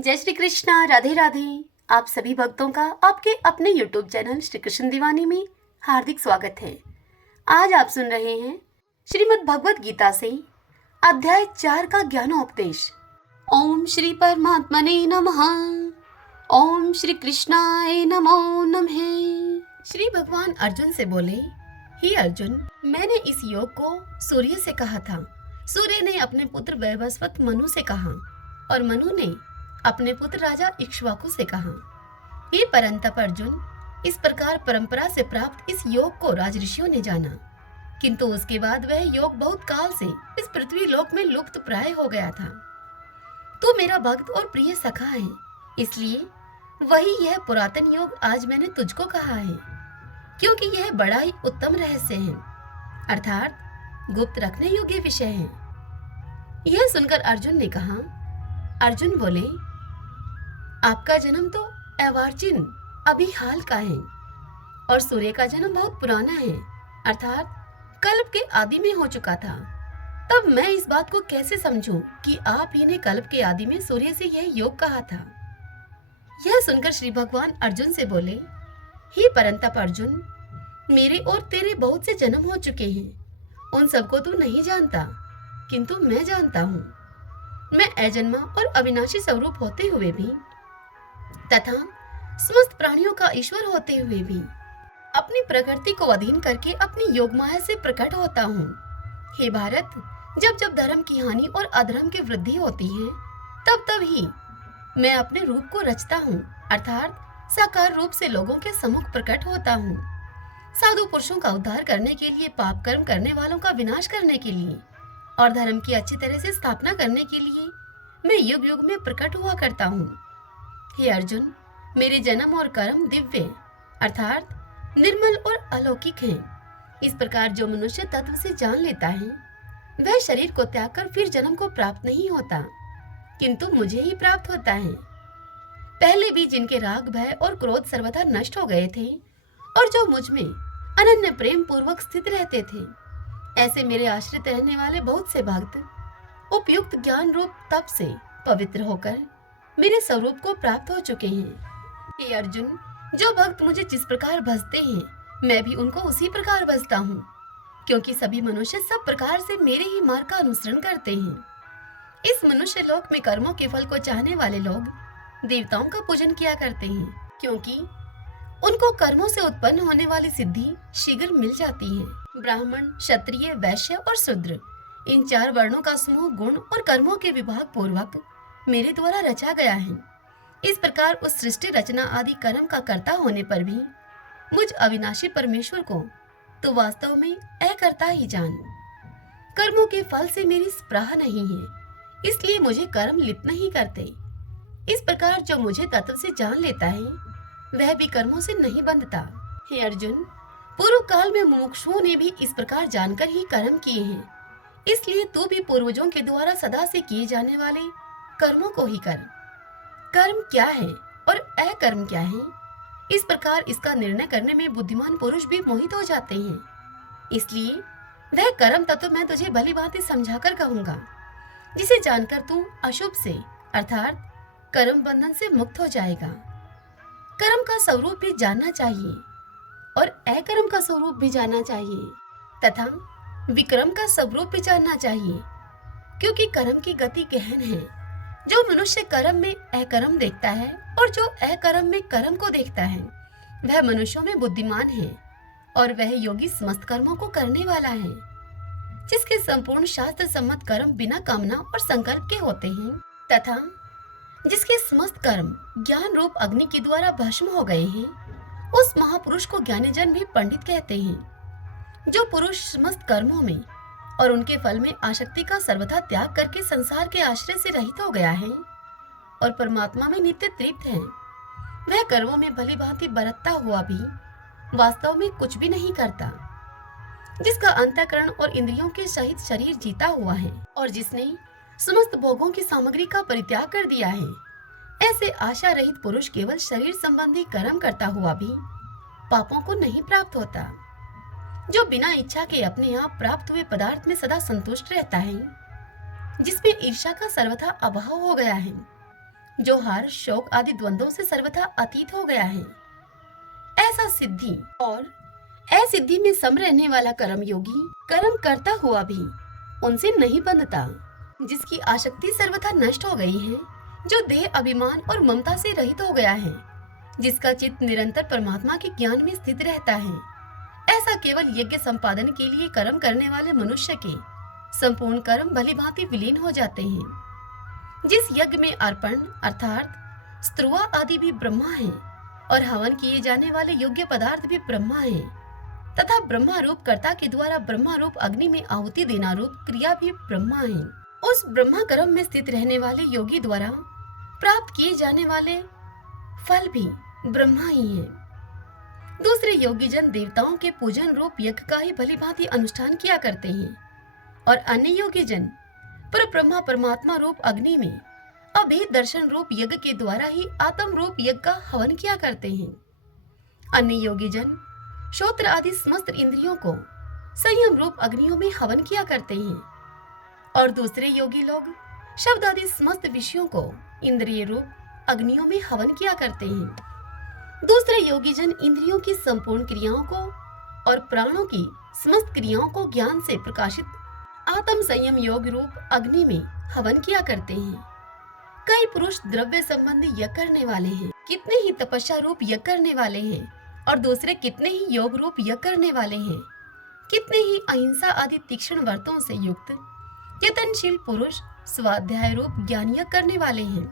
जय श्री कृष्णा, राधे राधे। आप सभी भक्तों का आपके अपने YouTube चैनल श्री कृष्ण दीवानी में हार्दिक स्वागत है। आज आप सुन रहे हैं श्रीमद् भगवत गीता से अध्याय 4 का ज्ञानोपदेश। ओम श्री परमात्मने नमः। ओम श्री कृष्णाय नमो नमः। श्री भगवान अर्जुन से बोले, हे अर्जुन, मैंने इस योग को सूर्य से कहा था। सूर्य ने अपने पुत्र वैवस्वत मनु से कहा और मनु ने अपने पुत्र राजा इक्ष्वाकु से कहा। हे परंतप अर्जुन, इस प्रकार परंपरा से प्राप्त इस योग को राजऋषियों ने जाना, किंतु उसके बाद वह योग बहुत काल से इस पृथ्वी लोक में लुप्त प्राय हो गया था। तू मेरा भक्त और प्रिय सखा है, इसलिए वही यह पुरातन योग आज मैंने तुझको कहा है, क्योंकि यह बड़ा ही उत्तम रहस्य है, अर्थात गुप्त रखने योग्य विषय है। यह सुनकर अर्जुन ने कहा, अर्जुन बोले, आपका जन्म तो अर्वाचीन अभी हाल का है और सूर्य का जन्म बहुत पुराना है, अर्थात कल्प के आदि में हो चुका था। तब मैं इस बात को कैसे समझूं कि आप ही ने कल्प के आदि में सूर्य से यह योग कहा था। यह सुनकर श्री भगवान अर्जुन से बोले, हे परंतप अर्जुन, मेरे और तेरे बहुत से जन्म हो चुके हैं, उन सबको तू नहीं जानता, किंतु मैं जानता हूँ। मैं अजन्मा और अविनाशी स्वरूप होते हुए भी तथा समस्त प्राणियों का ईश्वर होते हुए भी अपनी प्रकृति को अधीन करके अपनी योग माया से प्रकट होता हूँ। हे भारत, जब जब धर्म की हानि और अधर्म की वृद्धि होती है, तब तब ही मैं अपने रूप को रचता हूँ, अर्थात साकार रूप से लोगों के सम्मुख प्रकट होता हूँ। साधु पुरुषों का उद्धार करने के लिए, पाप कर्म करने वालों का विनाश करने के लिए और धर्म की अच्छी तरह से स्थापना करने के लिए मैं युग युग में प्रकट हुआ करता हूँ। हे अर्जुन, मेरे जन्म और कर्म दिव्य अर्थात निर्मल और अलौकिक हैं। इस प्रकार जो मनुष्य तत्व से जान लेता है, वह शरीर को त्याग कर फिर जन्म को प्राप्त नहीं होता, किंतु मुझे ही प्राप्त होता है। पहले भी जिनके राग, भय और क्रोध सर्वथा नष्ट हो गए थे और जो मुझ में अनन्य प्रेम पूर्वक स्थित रहते थे, ऐसे मेरे आश्रित रहने वाले बहुत से भक्त उपयुक्त ज्ञान रूप तप से पवित्र होकर मेरे स्वरूप को प्राप्त हो चुके हैं। हे अर्जुन, जो भक्त मुझे जिस प्रकार भजते हैं, मैं भी उनको उसी प्रकार भजता हूँ, क्योंकि सभी मनुष्य सब प्रकार से मेरे ही मार्ग का अनुसरण करते हैं। इस मनुष्य लोक में कर्मों के फल को चाहने वाले लोग देवताओं का पूजन किया करते हैं, क्योंकि उनको कर्मों से उत्पन्न होने वाली सिद्धि शीघ्र मिल जाती है। ब्राह्मण, क्षत्रिय, वैश्य और शूद्र, इन 4 वर्णों का समूह गुण और कर्मों के विभाग पूर्वक मेरे द्वारा रचा गया है। इस प्रकार उस सृष्टि रचना आदि कर्म का कर्ता होने पर भी मुझ अविनाशी परमेश्वर को तो वास्तव में अकर्ता ही जान। कर्मों के फल से मेरी स्पृहा नहीं है, इसलिए मुझे कर्म लिप्त नहीं करते। इस प्रकार जो मुझे तत्व से जान लेता है, वह भी कर्मों से नहीं बंधता। हे अर्जुन, पूर्व काल में मुमुक्षुओं ने भी इस प्रकार जानकर ही कर्म किए हैं, इसलिए तू भी पूर्वजों के द्वारा सदा से किए जाने वाले कर्मों को ही कर। कर्म क्या है और अकर्म क्या है, इस प्रकार इसका निर्णय करने में बुद्धिमान पुरुष भी मोहित हो जाते हैं। इसलिए वह कर्म तत्व मैं तुझे भली भांति समझाकर कहूंगा, जिसे जानकर तू अशुभ से अर्थात कर्म बंधन से मुक्त हो जाएगा। कर्म का स्वरूप भी जानना चाहिए और अकर्म का स्वरूप भी जानना चाहिए तथा विक्रम का स्वरूप भी जानना चाहिए, क्योंकि कर्म की गति गहन है। जो मनुष्य कर्म में अकर्म देखता है और जो अकर्म में कर्म को देखता है, वह मनुष्यों में बुद्धिमान है और वह योगी समस्त कर्मों को करने वाला है। जिसके संपूर्ण शास्त्र सम्मत कर्म बिना कामना और संकल्प के होते हैं तथा जिसके समस्त कर्म ज्ञान रूप अग्नि के द्वारा भस्म हो गए हैं, उस महापुरुष को ज्ञानीजन भी पंडित कहते हैं। जो पुरुष समस्त कर्मों में और उनके फल में आसक्ति का सर्वथा त्याग करके संसार के आश्रय से रहित हो गया है और परमात्मा में नित्य तृप्त है, वह कर्मों में भली भांति बरतता हुआ भी वास्तव में कुछ भी नहीं करता। जिसका अंतःकरण और इंद्रियों के सहित शरीर जीता हुआ है और जिसने समस्त भोगों की सामग्री का परित्याग कर दिया है, ऐसे आशा रहित पुरुष केवल शरीर संबंधी कर्म करता हुआ भी पापों को नहीं प्राप्त होता। जो बिना इच्छा के अपने आप प्राप्त हुए पदार्थ में सदा संतुष्ट रहता है, जिसमें ईर्ष्या का सर्वथा अभाव हो गया है, जो हर्ष शोक आदि द्वंद्वों से सर्वथा अतीत हो गया है। ऐसा सिद्धि और असिद्धि में सम रहने वाला कर्म योगी कर्म करता हुआ भी उनसे नहीं बंधता, जिसकी आसक्ति सर्वथा नष्ट हो गई है, जो देह अभिमान और ममता से रहित हो गया है, जिसका चित्त निरंतर परमात्मा के ज्ञान में स्थित रहता है। ऐसा केवल यज्ञ संपादन के लिए कर्म करने वाले मनुष्य के संपूर्ण कर्म भली भांति विलीन हो जाते हैं। जिस यज्ञ में अर्पण अर्थात स्त्रुआ आदि भी ब्रह्मा है और हवन किए जाने वाले योग्य पदार्थ भी ब्रह्मा है, तथा ब्रह्मा रूप कर्ता के द्वारा ब्रह्मा रूप अग्नि में आहुति देना रूप क्रिया भी ब्रह्मा है, उस ब्रह्मा कर्म में स्थित रहने वाले योगी द्वारा प्राप्त किए जाने वाले फल भी ब्रह्मा ही है। दूसरे योगी जन देवताओं के पूजन रूप यज्ञ का ही भली भांति अनुष्ठान किया करते हैं और अन्य योगी जन पर ब्रह्मा परमात्मा रूप अग्नि में अभेद दर्शन रूप यज्ञ के द्वारा ही आत्म रूप यज्ञ का हवन किया करते हैं। अन्य योगी जन श्रोत्र आदि समस्त इंद्रियों को संयम रूप अग्नियों में हवन किया करते हैं और दूसरे योगी लोग शब्द आदि समस्त विषयों को इंद्रिय रूप अग्नियों में हवन किया करते हैं। दूसरे योगी जन इंद्रियों की संपूर्ण क्रियाओं को और प्राणों की समस्त क्रियाओं को ज्ञान से प्रकाशित आत्म संयम योग रूप अग्नि में हवन किया करते हैं। कई पुरुष द्रव्य संबंधी यज्ञ करने वाले हैं, कितने ही तपस्या रूप यज्ञ करने वाले हैं और दूसरे कितने ही योग रूप यज्ञ करने वाले हैं। कितने ही अहिंसा आदि तीक्ष्ण व्रतों से युक्त यतनशील पुरुष स्वाध्याय रूप ज्ञान यज्ञ करने वाले हैं।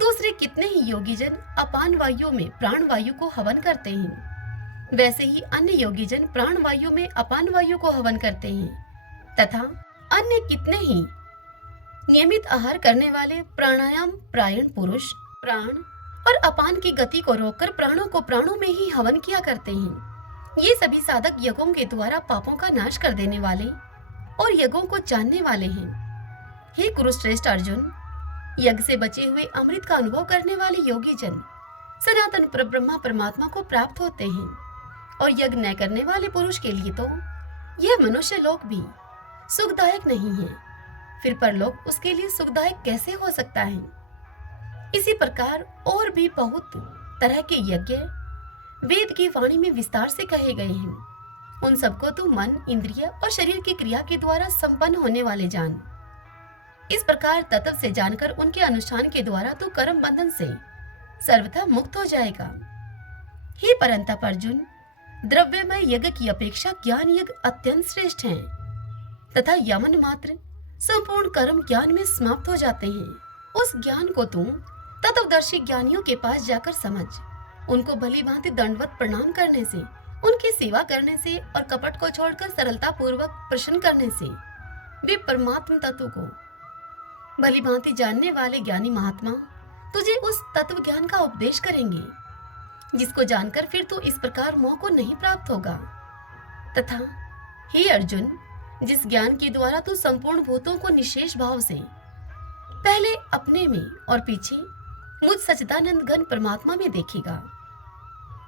दूसरे कितने ही योगी जन अपान वायु में प्राण वायु को हवन करते हैं। वैसे ही अन्य योगी जन प्राण वायु में अपान वायु को हवन करते हैं तथा अन्य कितने ही नियमित आहार करने वाले प्राणायाम प्रायण पुरुष प्राण और अपान की गति को रोककर प्राणों को प्राणों में ही हवन किया करते हैं। ये सभी साधक यज्ञों के द्वारा पापों का नाश कर देने वाले और यज्ञों को जानने वाले हैं। हे कुरुश्रेष्ठ अर्जुन, यज्ञ से बचे हुए अमृत का अनुभव करने वाले योगी जन सनातन परब्रह्मा परमात्मा को प्राप्त होते हैं और यज्ञ न करने वाले पुरुष के लिए तो यह मनुष्य लोक भी सुखदायक नहीं है, फिर परलोक उसके लिए सुखदायक कैसे हो सकता है। इसी प्रकार और भी बहुत तरह के यज्ञ वेद की वाणी में विस्तार से कहे गए हैं। उन सबको तू मन इंद्रिय और शरीर की क्रिया के द्वारा संपन्न होने वाले जान। इस प्रकार तत्व से जानकर उनके अनुष्ठान के द्वारा तू कर्म बंधन से सर्वथा मुक्त हो जाएगा। हे परंतप अर्जुन, द्रव्यमय यज्ञ की अपेक्षा ज्ञान यज्ञ अत्यंत श्रेष्ठ है तथा यमन मात्र संपूर्ण कर्म ज्ञान में समाप्त हो जाते हैं। उस ज्ञान को तू तत्वदर्शी ज्ञानियों के पास जाकर समझ, उनको भली भांति दंडवत प्रणाम करने से, उनकी सेवा करने से और कपट को छोड़कर सरलता पूर्वक प्रश्न करने से वे परमात्म तत्व को भली भांति जानने वाले ज्ञानी महात्मा तुझे उस तत्व ज्ञान का उपदेश करेंगे, जिसको जानकर फिर तू इस प्रकार मोह को नहीं प्राप्त होगा। तथा हे अर्जुन, जिस ज्ञान के द्वारा तू संपूर्ण भूतों को निशेष भाव से पहले अपने में और पीछे मुझ सच्चिदानंद घन परमात्मा में देखेगा,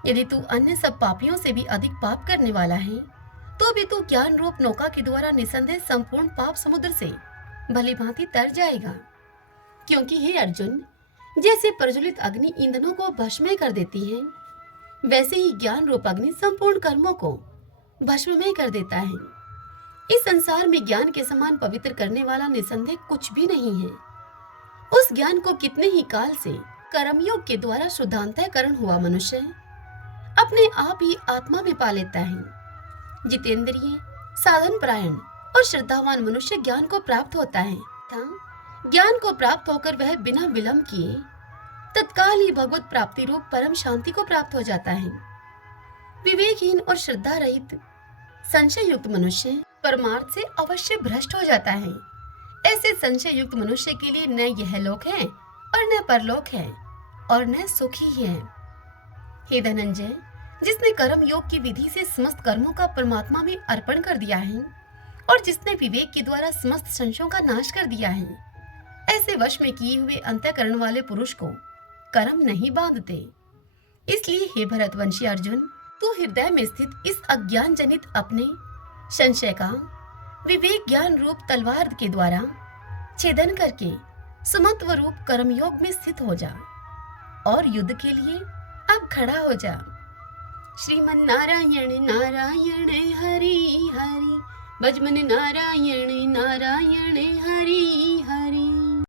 यदि तू अन्य सब पापियों से भी अधिक पाप करने वाला है तो भी तू ज्ञान रूप नौका के द्वारा निसंदेह संपूर्ण पाप समुद्र से भली भांति तर जाएगा। क्योंकि हे अर्जुन, जैसे प्रज्वलित अग्नि ईंधनों को भस्ममय कर देती है, वैसे ही ज्ञान रूप अग्नि संपूर्ण कर्मों को भस्ममय कर देता है। इस संसार में ज्ञान के समान पवित्र करने वाला निसंदेह कुछ भी नहीं है। उस ज्ञान को कितने ही काल से कर्मयोग के द्वारा शुद्धांतःकरण हुआ मनुष्य अपने आप ही आत्मा में पा लेता है। जितेंद्रिय साधन परायण और श्रद्धावान मनुष्य ज्ञान को प्राप्त होता है तथा ज्ञान को प्राप्त होकर वह बिना विलंब किए तत्काल ही भगवत प्राप्ति रूप परम शांति को प्राप्त हो जाता है। विवेकहीन और श्रद्धा रहित संशय युक्त मनुष्य परमार्थ से अवश्य भ्रष्ट हो जाता है। ऐसे संशय युक्त मनुष्य के लिए न यह लोक है और न परलोक है और न सुख ही है। हे धनंजय, जिसने कर्म योग की विधि से समस्त कर्मों का परमात्मा में अर्पण कर दिया है और जिसने विवेक के द्वारा समस्त संशयों का नाश कर दिया है, ऐसे वश में किए हुए अंतःकरण वाले पुरुष को कर्म नहीं बांधते। इसलिए हे भरतवंशी अर्जुन, तू हृदय में स्थित इस अज्ञान जनित अपने संशय का विवेक ज्ञान रूप तलवार के द्वारा छेदन करके सुमत्व रूप कर्मयोग में स्थित हो जा और युद्ध के लिए अब खड़ा हो जा। श्रीमन नारायण नारायण हरि हरि, भजमन नारायण नारायण हरि हरि।